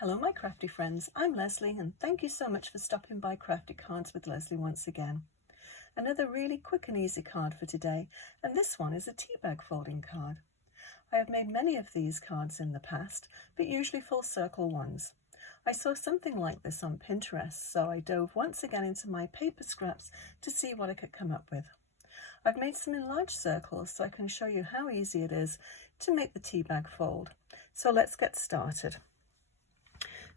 Hello my crafty friends, I'm Leslie and thank you so much for stopping by Crafty Cards with Leslie once again. Another really quick and easy card for today, and this one is a tea bag folding card. I have made many of these cards in the past, but usually full circle ones. I saw something like this on Pinterest, so I dove once again into my paper scraps to see what I could come up with. I've made some enlarged circles so I can show you how easy it is to make the tea bag fold. So let's get started.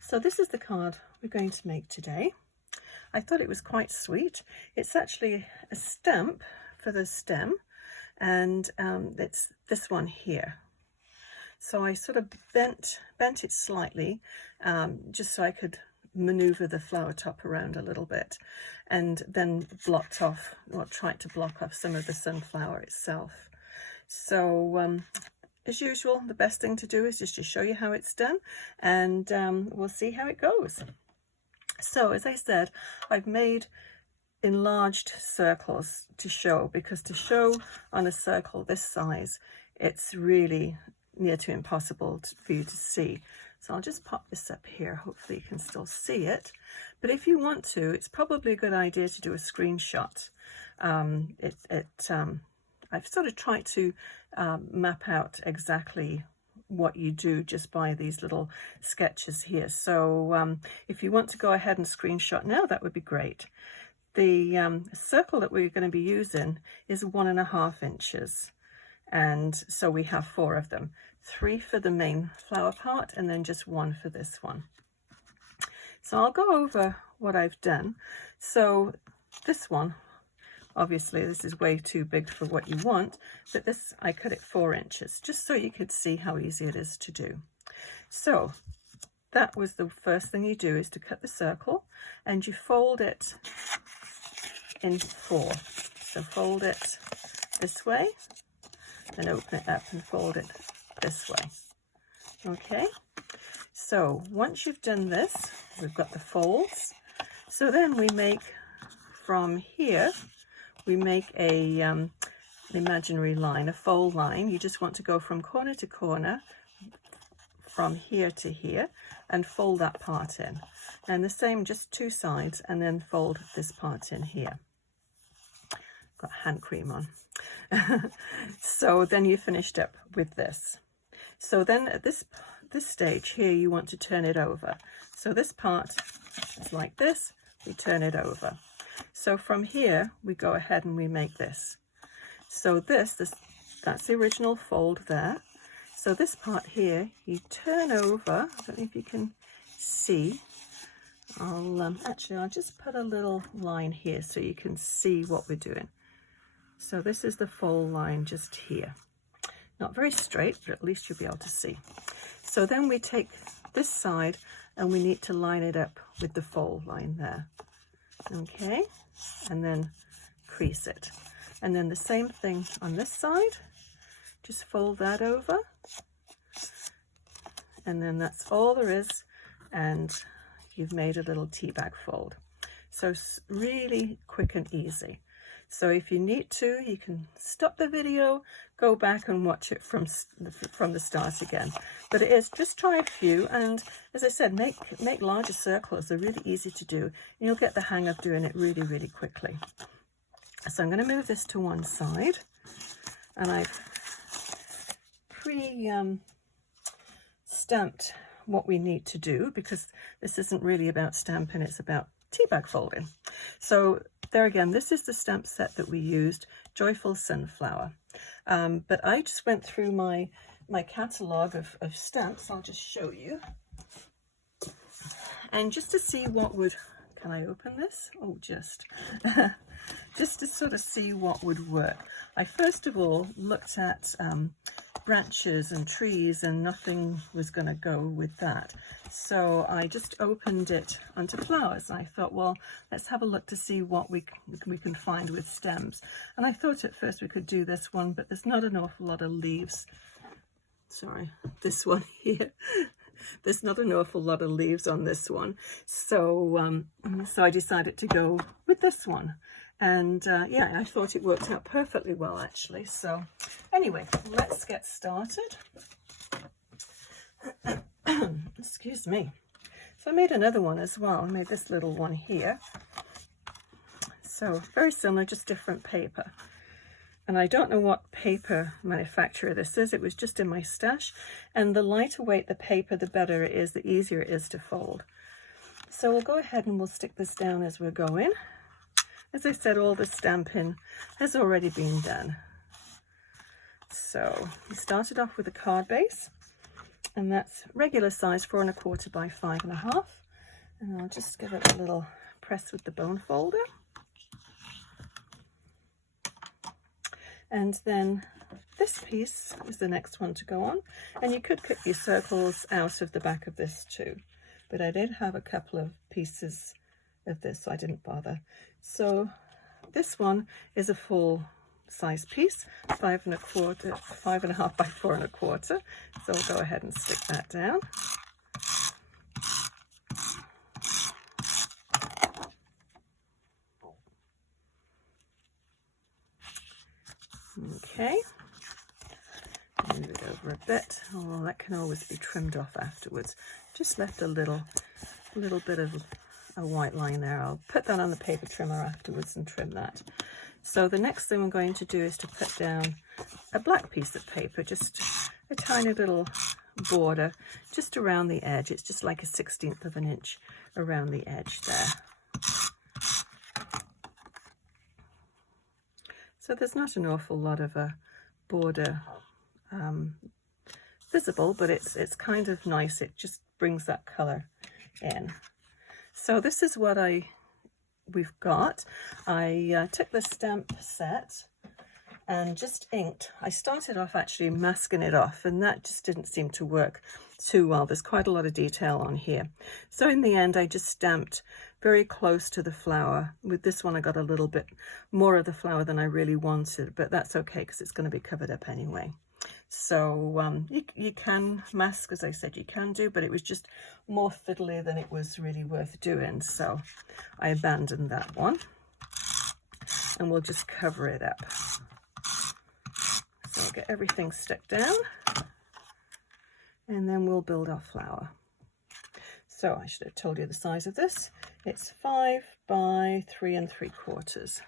So this is the card we're going to make today. I thought it was quite sweet. It's actually a stamp for the stem, and it's this one here. So I sort of bent it slightly just so I could maneuver the flower top around a little bit, and then blocked off, or tried to block off some of the sunflower itself. So as usual, the best thing to do is just to show you how it's done, and we'll see how it goes. So as I said, I've made enlarged circles to show, because to show on a circle this size, it's really near to impossible for you to see. So I'll just pop this up here. Hopefully you can still see it. But if you want to, it's probably a good idea to do a screenshot. I've sort of tried to map out exactly what you do just by these little sketches here. So if you want to go ahead and screenshot now, that would be great. The circle that we're going to be using is 1.5 inches. And so we have 4 of them, 3 for the main flower part and then just 1 for this one. So I'll go over what I've done. So this one, obviously this is way too big for what you want, but this I cut it 4 inches just so you could see how easy it is to do. So that was the first thing you do, is to cut the circle, and you fold it in 4. So fold it this way, then open it up and fold it this way. Okay, so once you've done this, we've got the folds. So then we make, from here, we make an imaginary line, a fold line. You just want to go from corner to corner, from here to here, and fold that part in. And the same, just 2 sides, and then fold this part in here. Got hand cream on. So then you finished up with this. So then at this stage here, you want to turn it over. So this part is like this, we turn it over. So from here, we go ahead and we make this. So that's the original fold there. So this part here, you turn over. I don't know if you can see. I'll just put a little line here so you can see what we're doing. So this is the fold line just here. Not very straight, but at least you'll be able to see. So then we take this side and we need to line it up with the fold line there. Okay, and then crease it. And then the same thing on this side, just fold that over. And then that's all there is, and you've made a little tea bag fold. So it's really quick and easy. So if you need to, you can stop the video, go back and watch it from the start again. But it is, just try a few, and as I said, make larger circles. They're really easy to do, and you'll get the hang of doing it really, really quickly. So I'm going to move this to one side, and I've stamped what we need to do, because this isn't really about stamping, it's about tea bag folding. So there again, this is the stamp set that we used, Joyful Sunflower. But I just went through my catalogue of stamps. I'll just show you. And just to see what would, can I open this? Oh, just to sort of see what would work. I first of all looked at branches and trees, and nothing was going to go with that. So I just opened it onto flowers. I thought, well, let's have a look to see what we can find with stems. And I thought at first we could do this one, but there's not an awful lot of leaves. Sorry, this one here. There's not an awful lot of leaves on this one. So, so I decided to go with this one. And yeah, I thought it worked out perfectly well, actually. So anyway, let's get started. Excuse me. So I made another one as well. I made this little one here. So very similar, just different paper. And I don't know what paper manufacturer this is. It was just in my stash. And the lighter weight the paper, the better it is, the easier it is to fold. So we'll go ahead and we'll stick this down as we're going. As I said, all the stamping has already been done. So we started off with a card base, and that's regular size 4 1/4 by 5 1/2. And I'll just give it a little press with the bone folder. And then this piece is the next one to go on. And you could cut your circles out of the back of this too. But I did have a couple of pieces of this, so I didn't bother. So this one is a full size piece, 5 1/4, 5 1/2 by 4 1/4. So we'll go ahead and stick that down. Okay, move it over a bit. Oh, that can always be trimmed off afterwards. Just left a little bit of a white line there. I'll put that on the paper trimmer afterwards and trim that. So the next thing I'm going to do is to put down a black piece of paper, just a tiny little border just around the edge. It's just like a 1/16 of an inch around the edge there. So there's not an awful lot of a border visible, but it's kind of nice. It just brings that color in. So this is what we've got. I took the stamp set and just inked. I started off actually masking it off, and that just didn't seem to work too well. There's quite a lot of detail on here. So in the end, I just stamped very close to the flower. With this one, I got a little bit more of the flower than I really wanted, but that's okay because it's going to be covered up anyway. So you can mask, as I said, you can do, but it was just more fiddly than it was really worth doing. So I abandoned that one, and we'll just cover it up. So I'll get everything stuck down, and then we'll build our flower. So I should have told you the size of this. It's 5 by 3 3/4.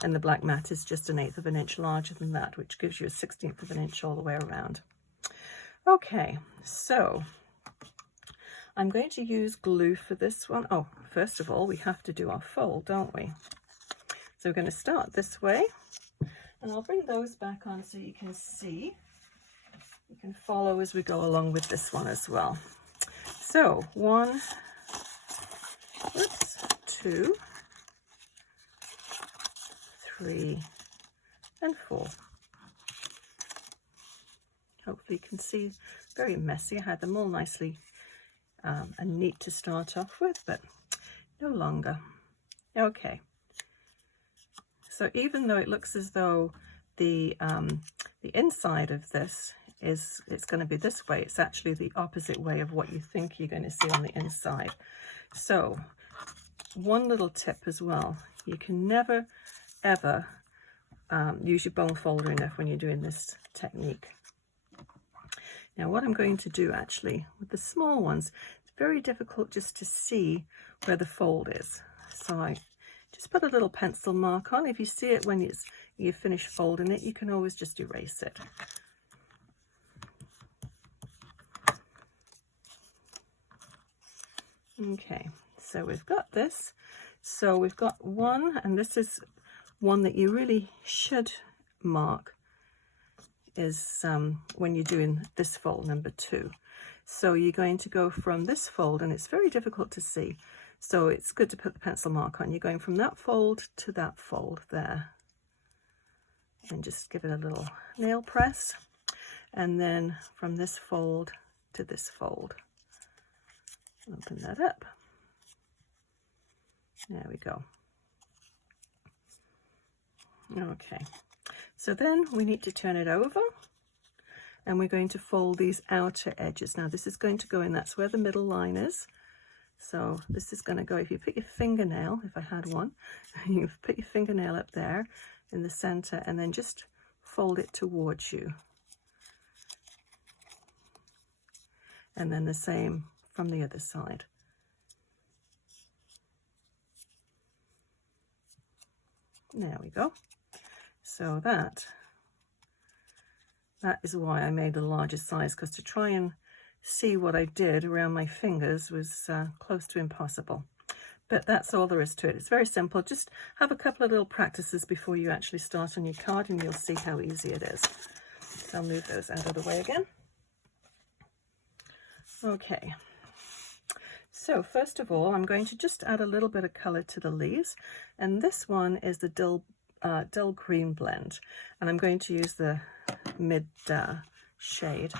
And the black mat is just 1/8 of an inch larger than that, which gives you a 1/16 of an inch all the way around. Okay, so I'm going to use glue for this one. Oh, first of all, we have to do our fold, don't we? So we're going to start this way, and I'll bring those back on so you can see. You can follow as we go along with this one as well. So 1, 2, 3, and 4. Hopefully you can see, very messy. I had them all nicely and neat to start off with, but no longer. Okay. So even though it looks as though the inside of this it's going to be this way, it's actually the opposite way of what you think you're going to see on the inside. So one little tip as well, you can never ever use your bone folder enough when you're doing this technique. Now what I'm going to do actually with the small ones, it's very difficult just to see where the fold is. So I just put a little pencil mark on. If you see it when you finish folding it, you can always just erase it. Okay, so we've got this. So we've got one, and this is one that you really should mark, is when you're doing this fold, number 2. So you're going to go from this fold, and it's very difficult to see. So it's good to put the pencil mark on. You're going from that fold to that fold there. And just give it a little nail press. And then from this fold to this fold. Open that up. There we go. Okay. So then we need to turn it over. And we're going to fold these outer edges. Now this is going to go in, that's where the middle line is. So this is going to go, if you put your fingernail, if I had one, you put your fingernail up there in the center and then just fold it towards you. and then the same from the other side. There we go. So that is why I made a larger size, because to try and see what I did around my fingers was close to impossible. But that's all there is to it. It's very simple. Just have a couple of little practices before you actually start on your card, and you'll see how easy it is. So I'll move those out of the way again. Okay. So first of all, I'm going to just add a little bit of color to the leaves, and this one is the dull green blend, and I'm going to use the mid shade.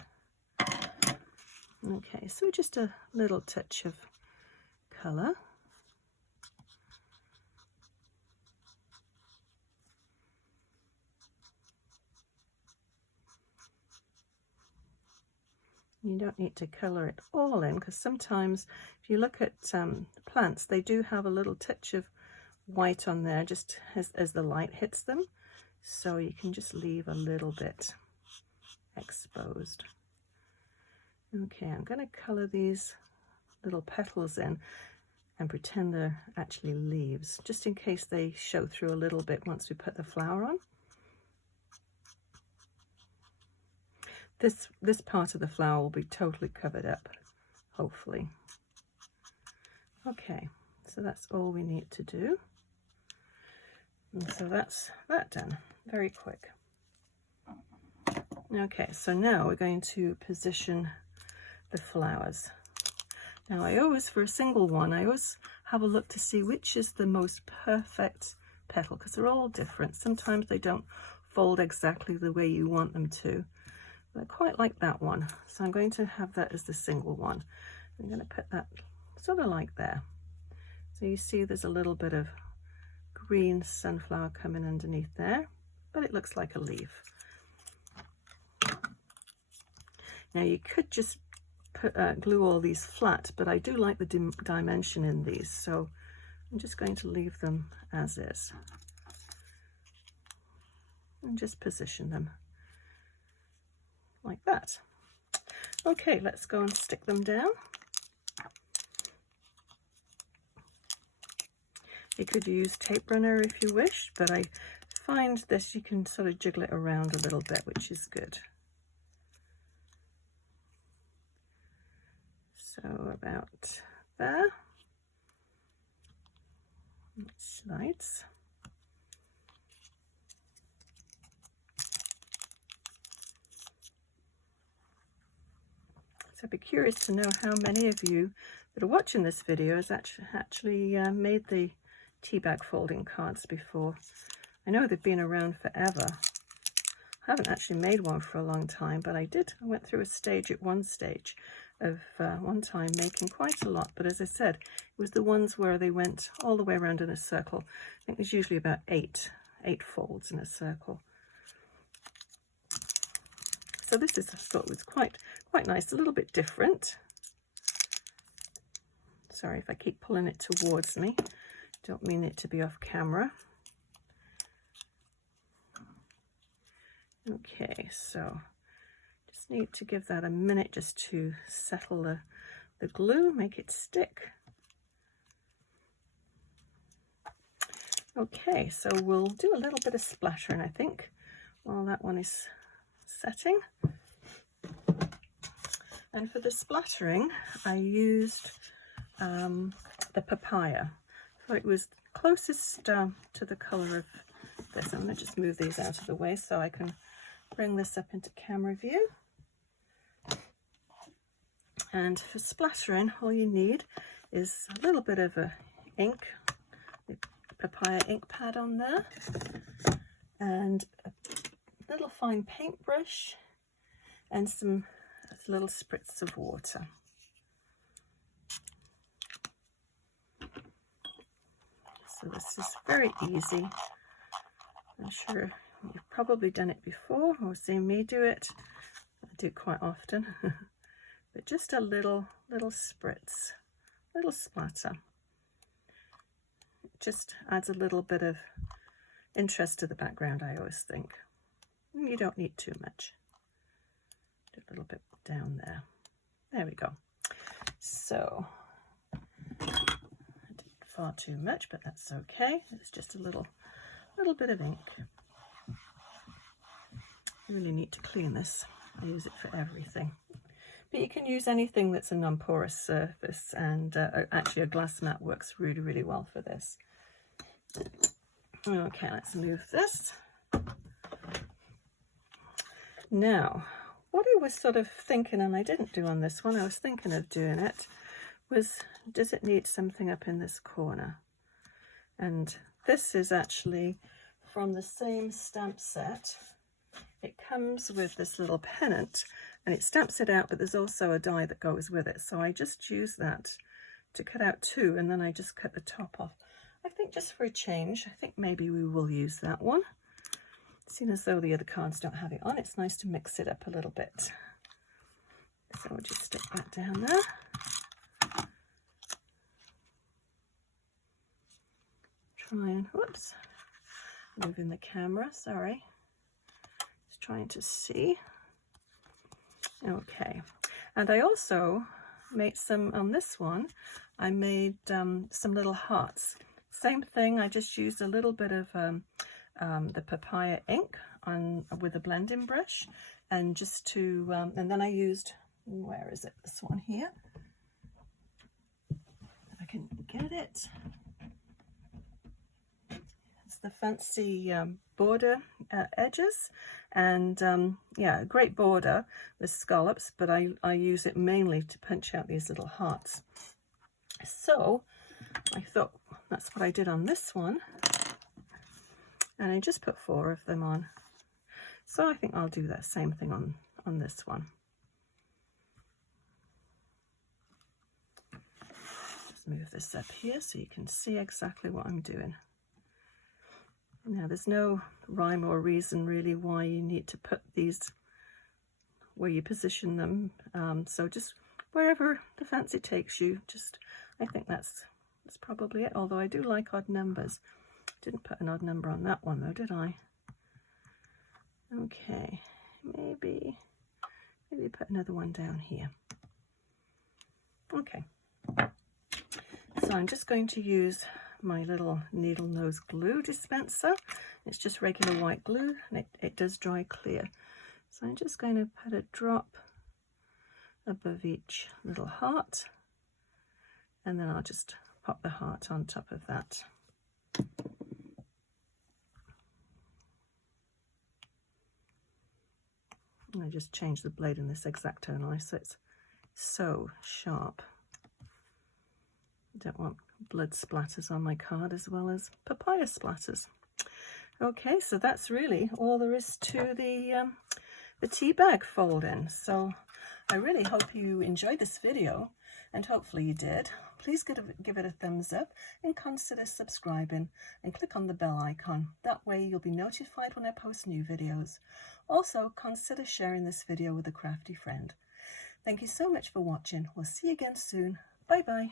Okay, so just a little touch of color. You don't need to color it all in, because sometimes if you look at plants, they do have a little touch of white on there just as the light hits them. So you can just leave a little bit exposed. Okay, I'm going to color these little petals in and pretend they're actually leaves, just in case they show through a little bit once we put the flower on. This part of the flower will be totally covered up, hopefully. Okay, so that's all we need to do. And so that's that done, very quick. Okay, so now we're going to position the flowers. Now I always, for a single one, I always have a look to see which is the most perfect petal, because they're all different. Sometimes they don't fold exactly the way you want them to. I quite like that one, so I'm going to have that as the single one. I'm going to put that sort of like there. So you see there's a little bit of green sunflower coming underneath there, but it looks like a leaf. Now you could just glue all these flat, but I do like the dimension in these, so I'm just going to leave them as is and just position them like that. Okay, let's go and stick them down. You could use tape runner if you wish, but I find this you can sort of jiggle it around a little bit, which is good. So about there. Slides. So I'd be curious to know how many of you that are watching this video has actually made the Teabag folding cards before. I know they've been around forever. I haven't actually made one for a long time, but I went through a stage at one stage of one time making quite a lot. But as I said, it was the ones where they went all the way around in a circle. I think there's usually about eight folds in a circle. So this is, I thought, was quite nice, a little bit different. Sorry if I keep pulling it towards me. Don't mean it to be off camera. Okay, so just need to give that a minute just to settle the glue, make it stick. Okay, so we'll do a little bit of splattering, I think, while that one is setting. And for the splattering, I used the papaya. So it was closest to the colour of this. I'm going to just move these out of the way so I can bring this up into camera view. And for splattering, all you need is a little bit of ink, the papaya ink pad on there, and a little fine paintbrush, and some little spritz of water. So this is very easy. I'm sure you've probably done it before or seen me do it. I do it quite often. But just a little spritz, little splatter. It just adds a little bit of interest to the background, I always think. You don't need too much. Do a little bit down there. There we go. So I did far too much, but that's okay. It's just a little bit of ink. You really need to clean this. I use it for everything. But you can use anything that's a non-porous surface, and actually a glass mat works really, really well for this. Okay, let's move this. Now, what I was sort of thinking, and I didn't do on this one, I was thinking of doing it, was does it need something up in this corner? And this is actually from the same stamp set. It comes with this little pennant and it stamps it out, but there's also a die that goes with it. So I just use that to cut out two, and then I just cut the top off. I think just for a change, I think maybe we will use that one. Seeing as though the other cards don't have it on, it's nice to mix it up a little bit. So we'll just stick that down there. Try and, whoops, moving the camera, sorry. Just trying to see. Okay, and I also made some, on this one, I made some little hearts. Same thing, I just used a little bit of the Papaya ink with a blending brush, and just to, and then I used, where is it, this one here, if I can get it. It's the fancy border edges, and yeah, a great border with scallops, but I use it mainly to punch out these little hearts. So I thought that's what I did on this one, and I just put 4 of them on. So I think I'll do that same thing on this one. Just move this up here so you can see exactly what I'm doing. Now, there's no rhyme or reason really why you need to put these where you position them. So just wherever the fancy takes you, just, I think that's probably it. Although I do like odd numbers. Didn't put an odd number on that one though, did I? Okay, maybe put another one down here. Okay, so I'm just going to use my little needle nose glue dispenser. It's just regular white glue, and it does dry clear. So I'm just going to put a drop above each little heart, and then I'll just pop the heart on top of that. And I just changed the blade in this X-Acto knife so it's so sharp. I don't want blood splatters on my card, as well as papaya splatters. Okay, so that's really all there is to the tea bag fold-in. So I really hope you enjoyed this video, and hopefully you did. Please give it a thumbs up and consider subscribing and click on the bell icon. That way you'll be notified when I post new videos. Also, consider sharing this video with a crafty friend. Thank you so much for watching. We'll see you again soon. Bye bye.